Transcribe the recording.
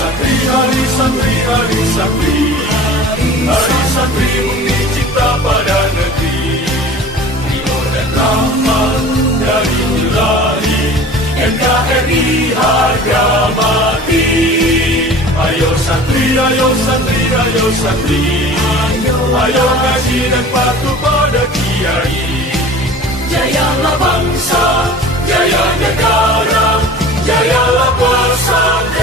santri, hari santri, hari santri, hari santri bukti cinta pada negeri. Ridho dan rahmat dari Ilahi, NKRI harga mati. Ayo santri, ayo santri, ayo santri, ayo ngaji dan patuh pada kiai. Jayalah bangsa, jaya negara, jayalah persatuan.